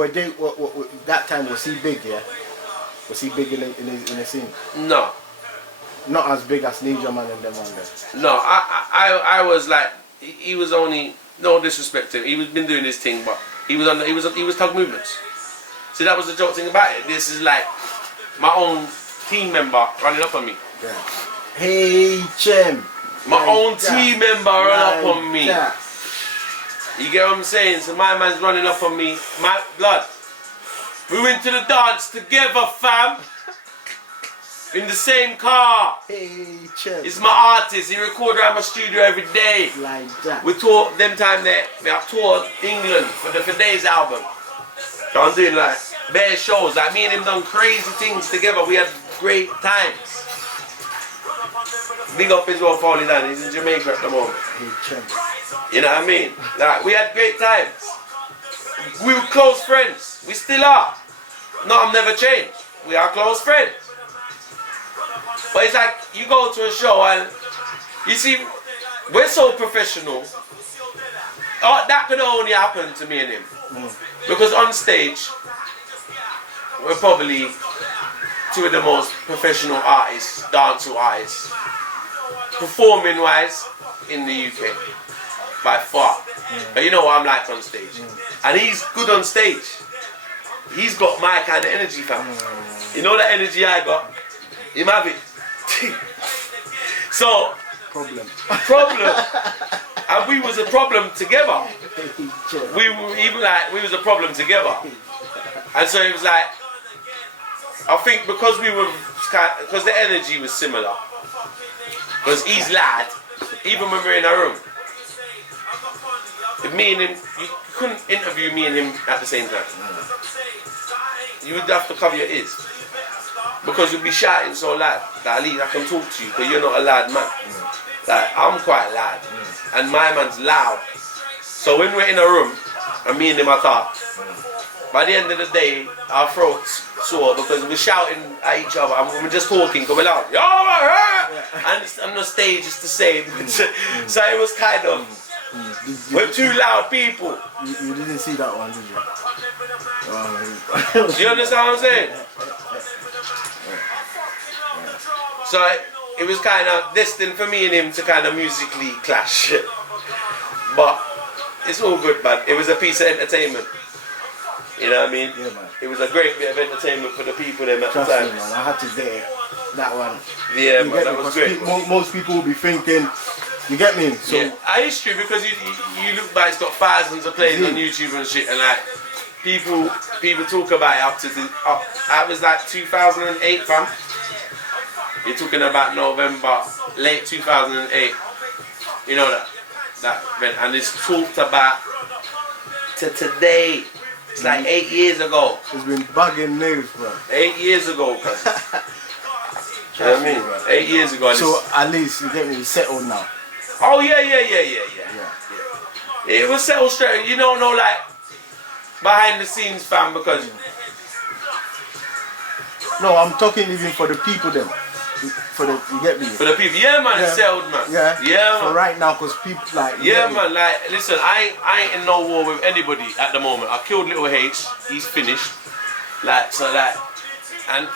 But that time, was he big, yeah? Was he big in the scene? No. Not as big as Ninja Man and them on there. No, I was like, he was only, no disrespect to him, he was been doing his thing, but he was Tug Movements. See, that was the joke thing about it. This is like my own team member running up on me. Yeah. Hey, Chem. My own team member running up on me. That. You get what I'm saying? So my man's running up on me. My blood. We went to the dance together, fam. In the same car. Hey, Chem. It's my artist. He records around my studio every day. Like that. We toured them time there. We have toured England for the Fiday's album. So I'm doing like bare shows. Like me and him done crazy things together. We had great times. Big up as well for all he done. He's in Jamaica at the moment. Hey, Chem. You know what I mean? Like we had great times. We were close friends. We still are. No, I'm never changed. We are close friends. But it's like you go to a show and you see we're so professional. Oh, that could only happen to me and him. Because on stage we're probably two of the most professional artists, dancehall artists, performing wise in the UK. By far. But you know what I'm like on stage. And he's good on stage. He's got my kind of energy, fam. You know that energy I got? Him have it. So, problem. And we was a problem together. We was a problem together. And so it was like, I think because because the energy was similar. Because he's lad, even when we're in our room. If me and him, you couldn't interview me and him at the same time. You would have to cover your ears. Because you'd be shouting so loud that at least I can talk to you because you're not a loud man. Like, I'm quite loud. And my man's loud. So when we're in a room and me and him are talking, by the end of the day, our throats sore because we're shouting at each other and we're just talking because we're loud. And the stage is the same. So it was kind of, we're two loud people. You didn't see that one, did you? Do you understand what I'm saying? So it was kind of destined for me and him to kind of musically clash. But it's all good, man. It was a piece of entertainment. You know what I mean? Yeah, man. It was a great bit of entertainment for the people them at Trust the time. me, man. I had to get that one. Yeah, man, that was great. Most people will be thinking, you get me? So yeah, it's true because you look back, it's got thousands of plays on YouTube and shit, and like people talk about it up to that was like 2008, fam. You're talking about November, late 2008. You know that event, and it's talked about to today. It's like 8 years ago. It's been bugging news, bro. 8 years ago, cuz. You know what I mean? 8 years ago. So at least you get me settled now. Oh yeah. It was settled straight. You don't know like behind the scenes, fam, because no, I'm talking even for the people then. You get me? For the people, yeah, man, it's settled, man. Yeah, man. For right now, cause people like. Yeah, man. Like, listen, I ain't in no war with anybody at the moment. I killed Little H. He's finished. Like, so like, and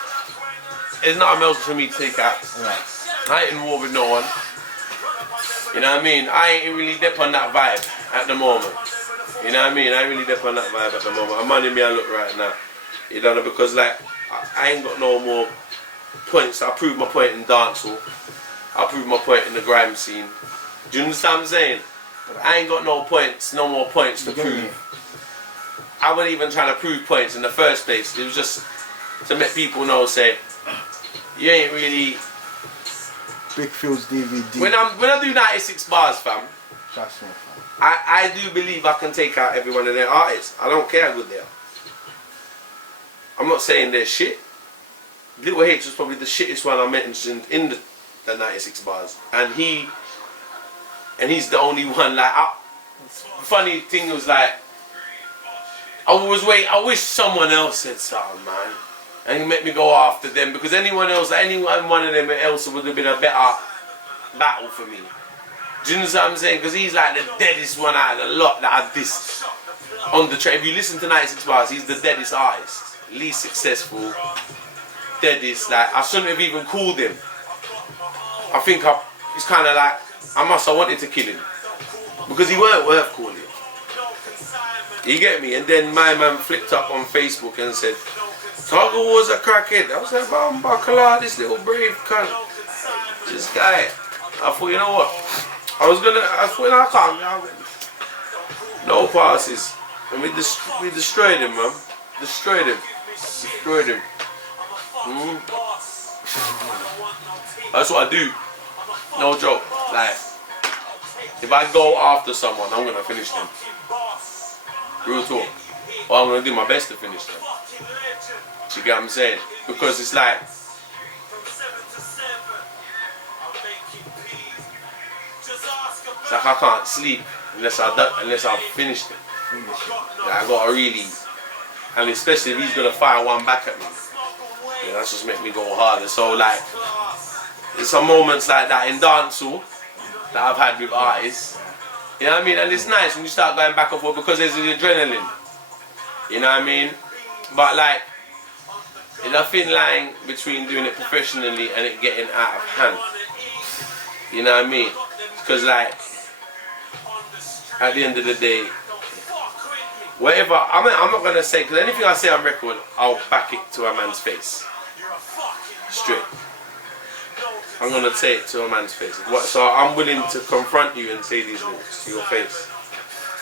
it's not a message for me to take out. Right. I ain't in war with no one. You know what I mean? I ain't really dip on that vibe at the moment. You know what I mean? I ain't really dip on that vibe at the moment. I'm on me I look right now. You know, because like I ain't got no more points. I proved my point in dancehall. I proved my point in the grime scene. Do you understand what I'm saying? I ain't got no points, no more points to prove. I wasn't even trying to prove points in the first place. It was just to make people know, say, you ain't really. BigPhil's DVD. When I do 96 bars, fam, Trust me, fam. I do believe I can take out every one of their artists. I don't care how good they are. I'm not saying they're shit. Little H was probably the shittest one I mentioned in the 96 bars, and he's the only one. Like, funny thing was like, I wish someone else said something, man, and he made me go after them because anyone one of them else would have been a better battle for me. Do you know what I'm saying? Because he's like the deadest one out of the lot that I dissed on the track. If you listen to 96 Bars, he's the deadest artist. Least successful. Deadest. Like, I shouldn't have even called him. I think it's kind of like, I wanted to kill him. Because he weren't worth calling. You get me? And then my man flipped up on Facebook and said, Tuggawar's a crackhead. I was like, Bacala, this little brave cunt. This guy. I thought, you know what? I thought, I can't. No passes. And we destroyed him, man. Destroyed him. That's what I do. No joke. Like, if I go after someone, I'm gonna finish them. Real talk. Or I'm gonna do my best to finish them. You get what I'm saying? Because it's like, I can't sleep unless I've finished it. Like, I gotta really, and especially if he's gonna fire one back at me, yeah, that's just make me go harder. So like, there's some moments like that in dancehall that I've had with artists. You know what I mean? And it's nice when you start going back and forth because there's the adrenaline. You know what I mean? But like, there's a thin line between doing it professionally and it getting out of hand. You know what I mean? Because like, at the end of the day, whatever, I'm not going to say, because anything I say on record, I'll back it to a man's face. Straight. I'm going to say it to a man's face. So I'm willing to confront you and say these lyrics to your face.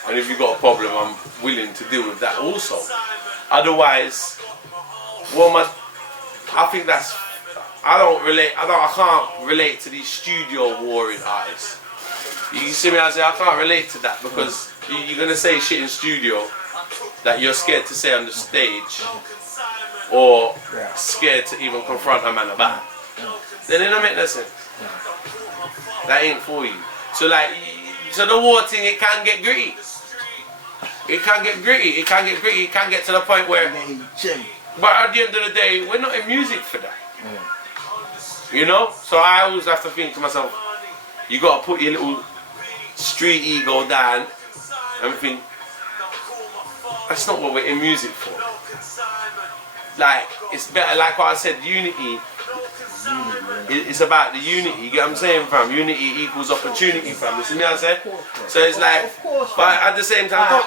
And if you've got a problem, I'm willing to deal with that also. Otherwise, I think that's, I can't relate to these studio warring artists. You see me, I can't relate to that because you're going to say shit in studio that you're scared to say on the stage or scared to even confront a man about. Then it don't make no sense. That ain't for you. So like, so the war thing, it can get gritty. It can get gritty, it can get to the point where, but at the end of the day, we're not in music for that. You know? So I always have to think to myself, you got to put your little street ego down and think, that's not what we're in music for. Like, it's better, like what I said, unity. It's about the unity, you get what I'm saying, fam? Unity equals opportunity, fam. You see me, I say? So it's like, but at the same time,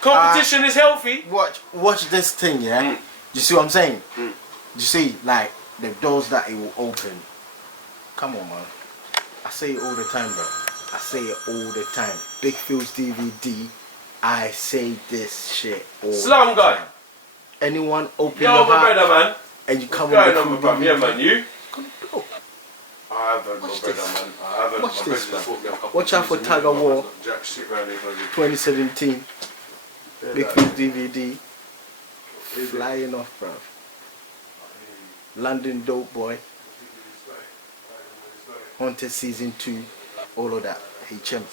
competition is healthy. Watch this thing, yeah? You see what I'm saying? You see, like, the doors that it will open. Come on, man. I say it all the time, bro. I say it all the time. BigPhil's DVD, I say this shit all the time. Anyone open your heart brother, man. And you come on the DVD. Yeah, man, you? I haven't, watch this. Man. I haven't. Watch this, man. Watch out for Tuggawar 2017. BigPhil's DVD. Flying off, bro. London Dope Boy. Haunnted Season 2. All of that. HM.